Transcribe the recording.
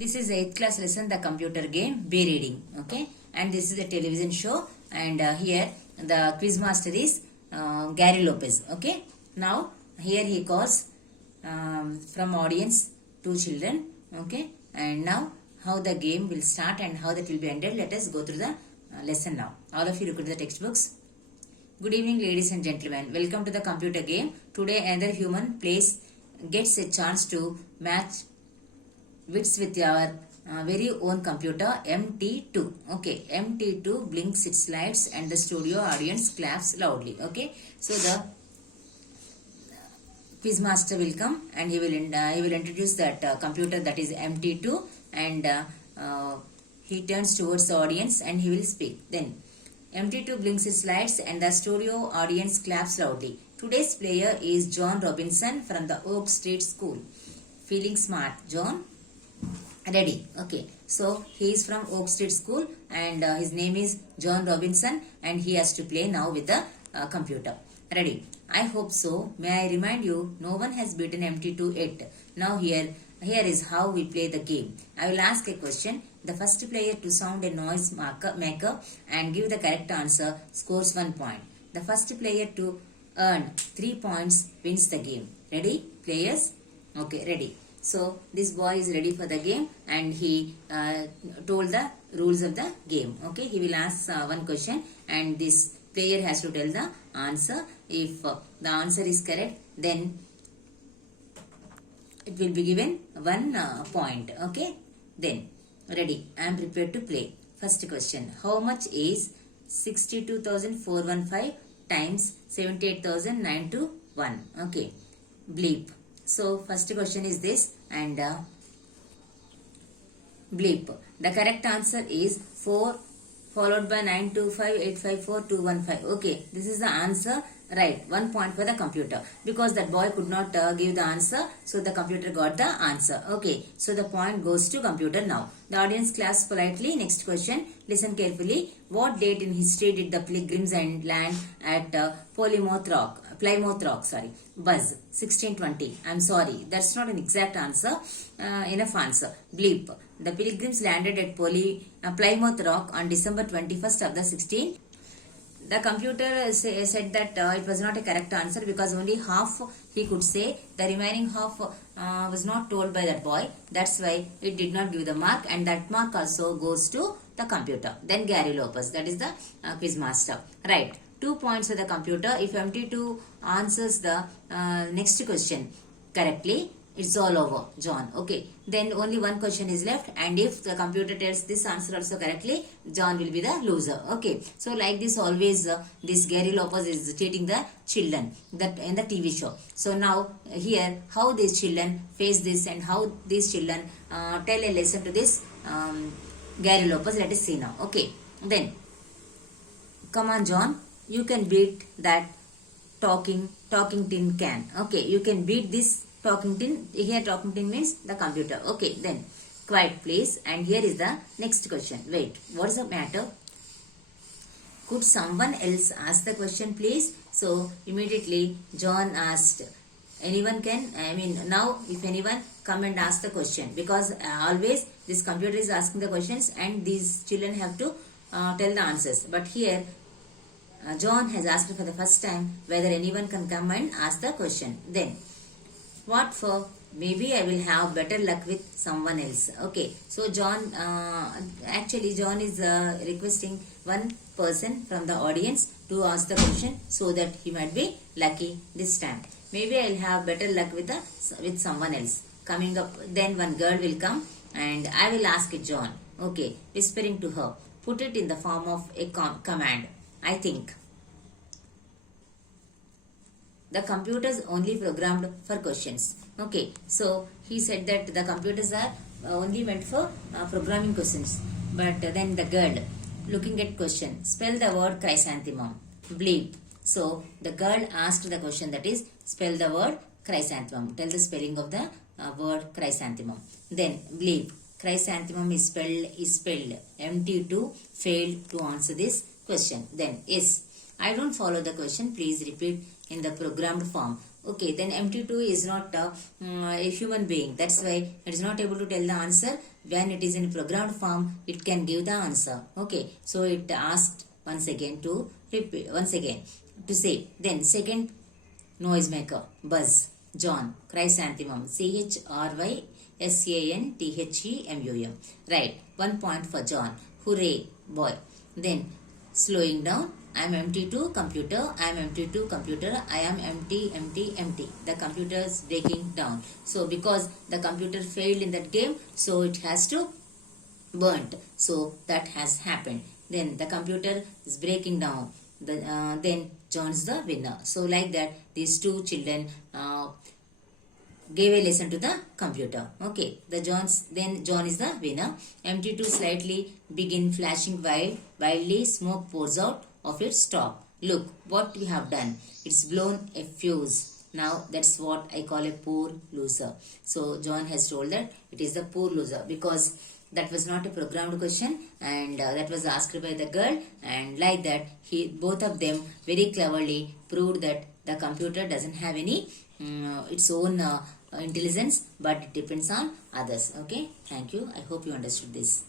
This is 8th class lesson, the computer game, Be Reading. Okay, and this is a television show, and here the quiz master is Gary Lopez. Okay, now here he calls from audience two children. Okay, and now how the game will start and how that will be ended. Let us go through the lesson now. All of you look at the textbooks. Good evening, ladies and gentlemen. Welcome to the computer game. Today, another human gets a chance to match wits with your very own computer MT2. Okay, MT2 blinks its lights and the studio audience claps loudly. Okay, so the quiz master will come and he will introduce that computer, that is MT2, and he turns towards the audience and he will speak. Then MT2 blinks its lights and the studio audience claps loudly. Today's player is John Robinson from the Oak Street School. Feeling smart, John? Ready? Okay, so he is from Oak Street School and his name is John Robinson and he has to play now with the computer. Ready? I hope so. May I remind you, no one has beaten MT2 yet. Now here is how we play the game. I will ask a question. The first player to sound a noise maker and give the correct answer scores 1 point. The first player to earn 3 points wins the game. Ready, players? Okay, ready. So this boy is ready for the game and he told the rules of the game. Okay, he will ask one question and this player has to tell the answer. If the answer is correct, then it will be given 1 point. Okay, then ready. I am prepared to play. First question. How much is 62,415 times 78,921? Okay, bleep. So first question is this and bleep. The correct answer is 4 followed by 925,854,215. Okay, this is the answer. Right, 1 point for the computer because that boy could not give the answer, so the computer got the answer. Okay, so the point goes to computer now. The audience claps politely. Next question, listen carefully. What date in history did the Pilgrims land at Plymouth Rock? Buzz, 1620. I'm sorry, that's not an exact answer. Enough answer. Bleep. The Pilgrims landed at Plymouth Rock on December 21st of the 16th. The computer said that it was not a correct answer because only half he could say. The remaining half was not told by that boy. That's why it did not give the mark, and that mark also goes to the computer. Then Gary Lopez, that is the quiz master. Right, 2 points for the computer. If MT2 answers the next question correctly, it's all over, John. Okay, then only one question is left, and if the computer tells this answer also correctly, John will be the loser. Okay, so like this always this Gary Lopez is treating the children that in the TV show. So now here how these children face this and how these children tell a lesson to this Gary Lopez. Let us see now. Okay, then come on, John, you can beat that talking tin can. Okay, you can beat this talking tin. Here talking tin means the computer. Okay, then quiet please, and here is the next question. Wait, what's the matter? Could someone else ask the question please? So immediately John asked, anyone can, now if anyone come and ask the question, because always this computer is asking the questions and these children have to tell the answers. But here John has asked for the first time whether anyone can come and ask the question. Then what for? Maybe I will have better luck with someone else. Okay, so John is requesting one person from the audience to ask the question so that he might be lucky this time. Maybe I will have better luck with someone else. Coming up, then one girl will come and I will ask it, John. Okay, whispering to her. Put it in the form of a command. I think. The computers only programmed for questions. Okay, so he said that the computers are only meant for programming questions. But then the girl looking at question, spell the word chrysanthemum. Bleep. So the girl asked the question, that is spell the word chrysanthemum. Tell the spelling of the word chrysanthemum. Then bleep. Chrysanthemum is spelled. MT2 failed to answer this question. Then yes. I don't follow the question. Please repeat in the programmed form. Okay, then MT2 is not a human being. That's why it is not able to tell the answer. when it is in programmed form, it can give the answer. Okay, so it asked once again to repeat, once again to say. Then second noisemaker, buzz. John, chrysanthemum, CHRYSANTHEMUM. Right, 1 point for John. Hooray, boy. Then slowing down. I am empty to computer. I am empty to computer. I am empty, empty, empty. The computer is breaking down. So because the computer failed in that game, so it has to burnt. So that has happened. Then the computer is breaking down. Then John is the winner. So like that, these two children gave a lesson to the computer. Okay, then John is the winner. MT2 slightly begin flashing wildly. Smoke pours out of its top. Look what we have done. It's blown a fuse. Now that's what I call a poor loser. So John has told that it is the poor loser because that was not a programmed question, and that was asked by the girl, and like that both of them very cleverly proved that the computer doesn't have any its own intelligence, but it depends on others. Okay, thank you. I hope you understood this.